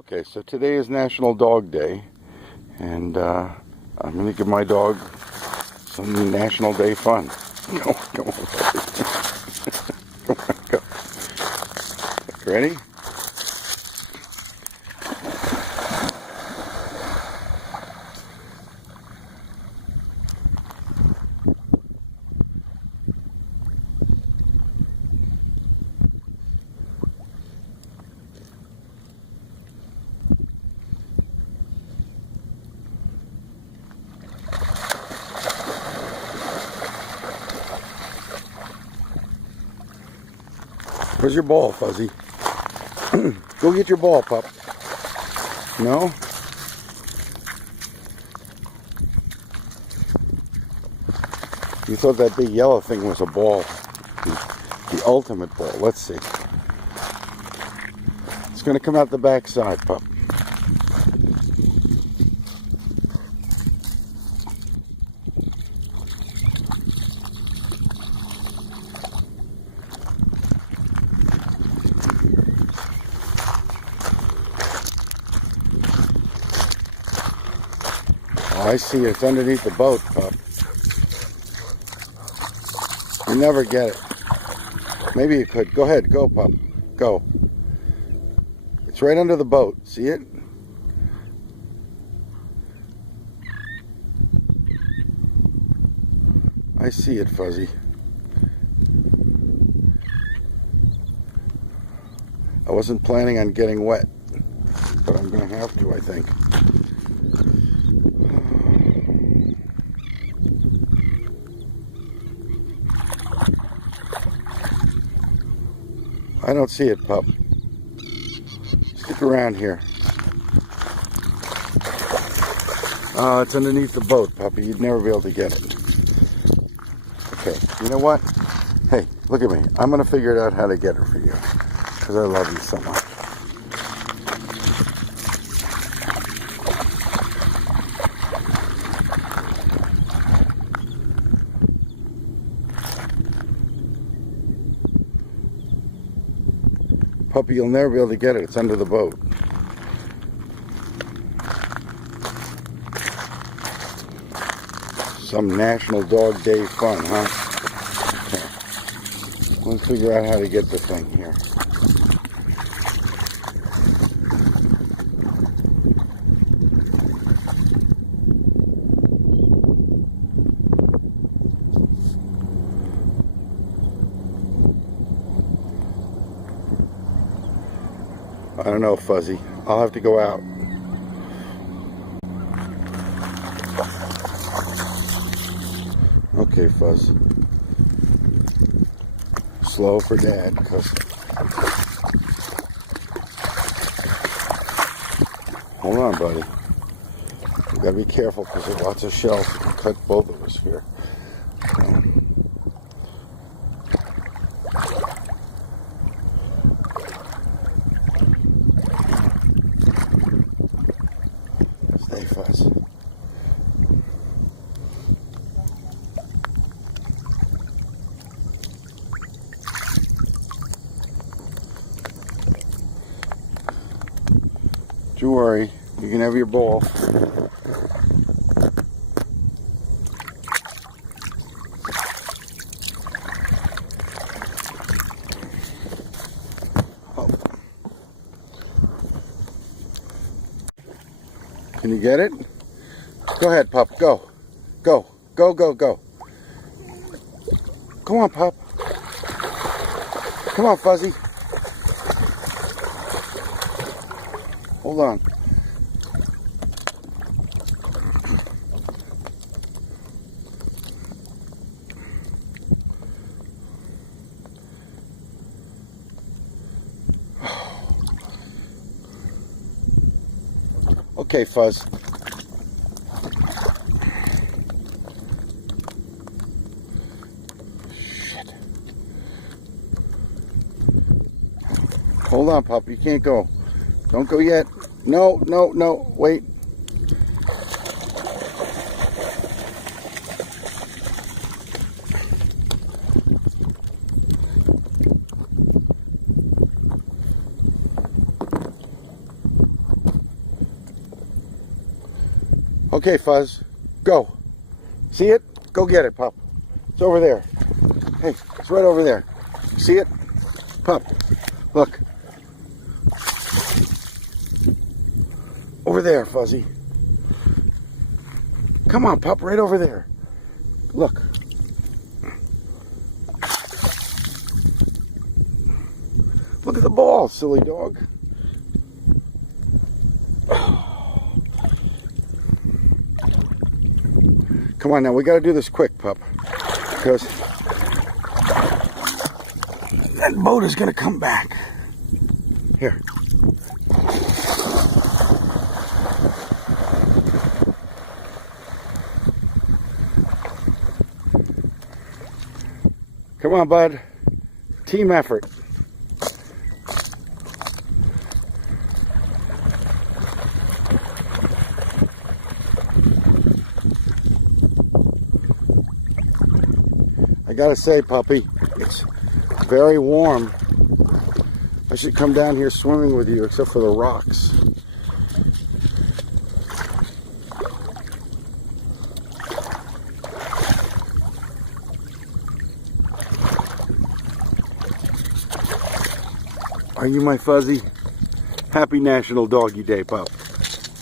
Okay, so today is National Dog Day, and I'm going to give my dog some National Day fun. Come on, come on, come on, go. Ready? Where's your ball, Fuzzy? Go get your ball, pup. No? You thought that big yellow thing was a ball. The ultimate ball. Let's see. It's going to come out the back side, pup. Oh, I see it's underneath the boat, pup. You never get it. Maybe you could. Go ahead, go, pup. Go. It's right under the boat. See it? I see it, Fuzzy. I wasn't planning on getting wet, but I'm going to have to, I think. I don't see it, pup. Stick around here. Oh, it's underneath the boat, puppy. You'd never be able to get it. Okay, you know what? Hey, look at me. I'm going to figure out how to get her for you, because I love you so much. Puppy, you'll never be able to get it. It's under the boat. Some National Dog Day fun, huh? Okay. Let's figure out how to get the thing here. I don't know, Fuzzy. I'll have to go out. Okay, Fuzz. Slow for Dad, because... Hold on, buddy. You gotta be careful, because there's lots of shells that can cut both of us here. Stay, Fuzz. Don't worry, you can have your ball. Oh. Can you get it? Go ahead, pup, go. Go, go, go, go. Come on, pup. Come on, Fuzzy. Hold on. Okay, Fuzz. Shit. Hold on, pup. You can't go. Don't go yet. No, no, no. Wait. Okay, Fuzz, go. See it? Go get it, pup. It's over there. Hey, it's right over there. See it? Pup, look. Over there, Fuzzy. Come on, pup, right over there. Look. Look at the ball, silly dog. Come on now, we gotta do this quick, pup. Because that boat is gonna come back. Here. Come on, bud. Team effort. I gotta say, puppy, it's very warm. I should come down here swimming with you, except for the rocks. Are you my Fuzzy? Happy National Doggy Day, pup.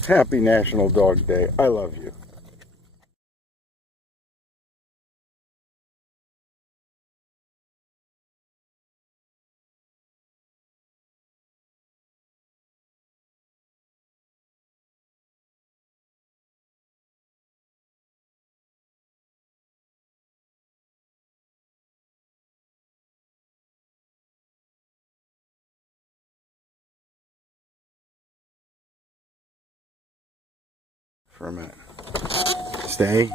Happy National Dog Day. I love you. For a minute. Stay.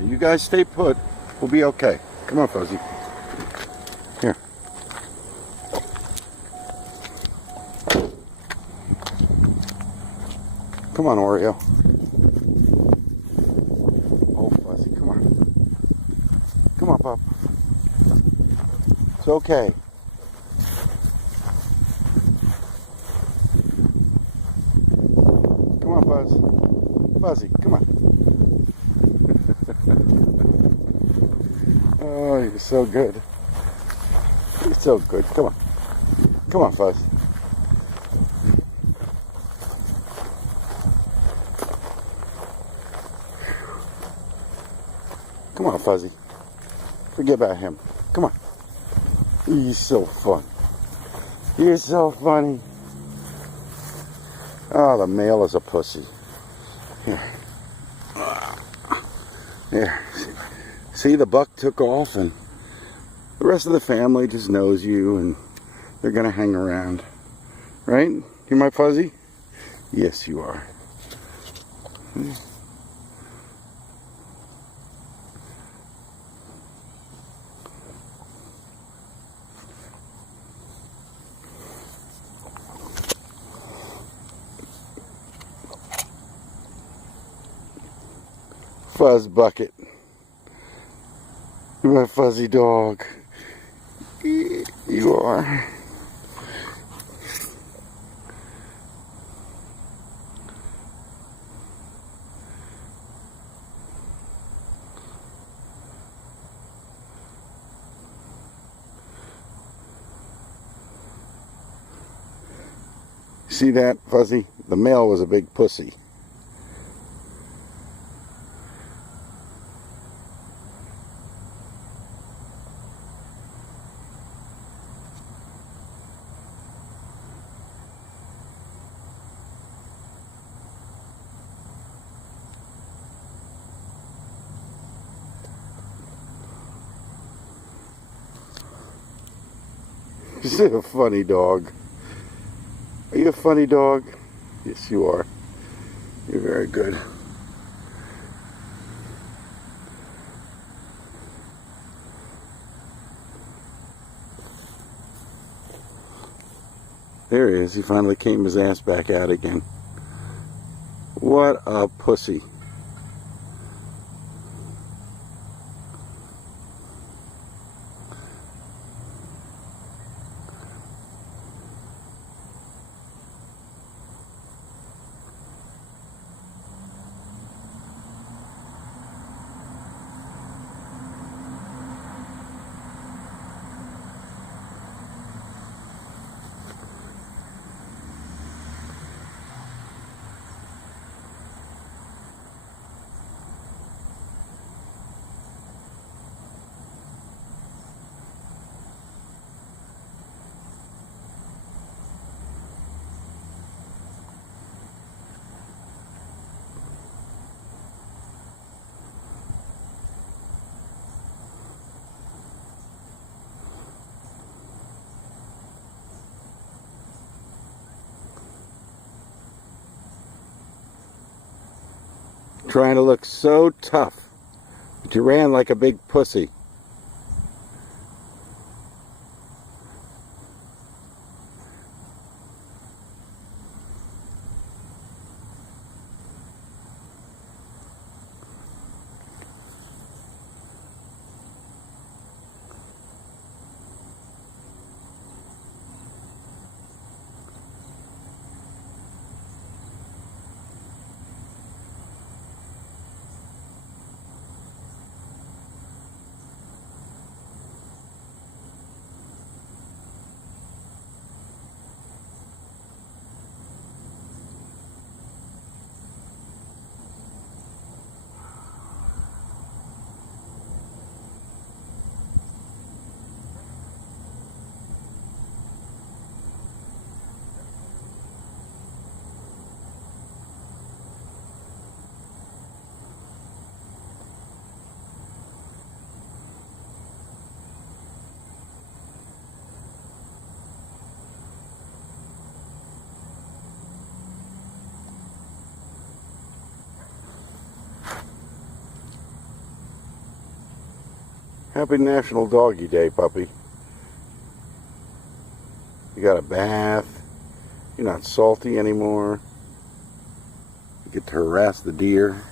You guys stay put. We'll be okay. Come on, Fuzzy. Here. Come on, Oreo. Oh, Fuzzy, come on. Come on, pup. It's okay. Come on, Buzz. Fuzzy, come on. Oh, you're so good. You're so good. Come on. Come on, Fuzz. Come on, Fuzzy. Forget about him. Come on. You're so fun. You're so funny. Oh, the male is a pussy. Here. There. See, the buck took off, and the rest of the family just knows you, and they're going to hang around. Right? You're my Fuzzy? Yes, you are. Fuzz Bucket. You're my fuzzy dog. You are. See that, Fuzzy? The male was a big pussy. You're a funny dog. Are you a funny dog? Yes, you are. You're very good. There he is. He finally came his ass back out again. What a pussy. Trying to look so tough, but you ran like a big pussy. Happy National Doggy Day, puppy. You got a bath. You're not salty anymore. You get to harass the deer.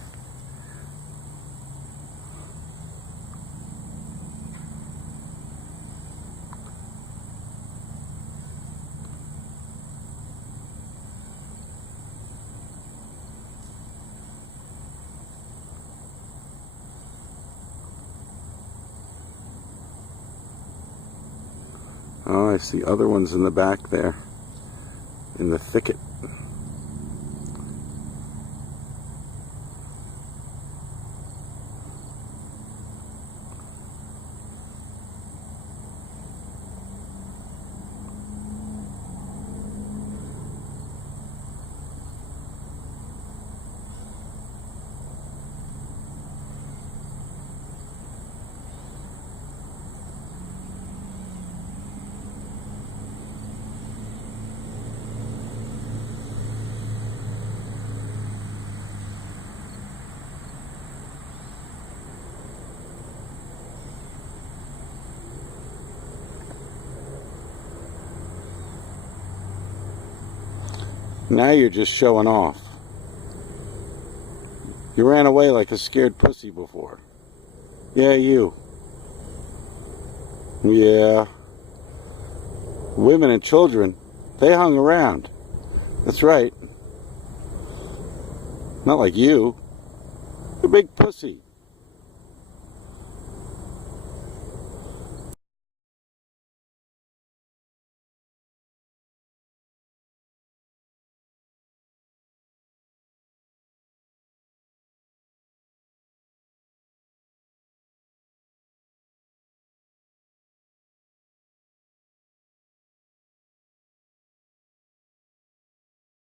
Oh, I see other ones in the back there, in the thicket. Now you're just showing off. You ran away like a scared pussy before. Yeah, you. Yeah. Women and children, they hung around. That's right. Not like you. You're a big pussy.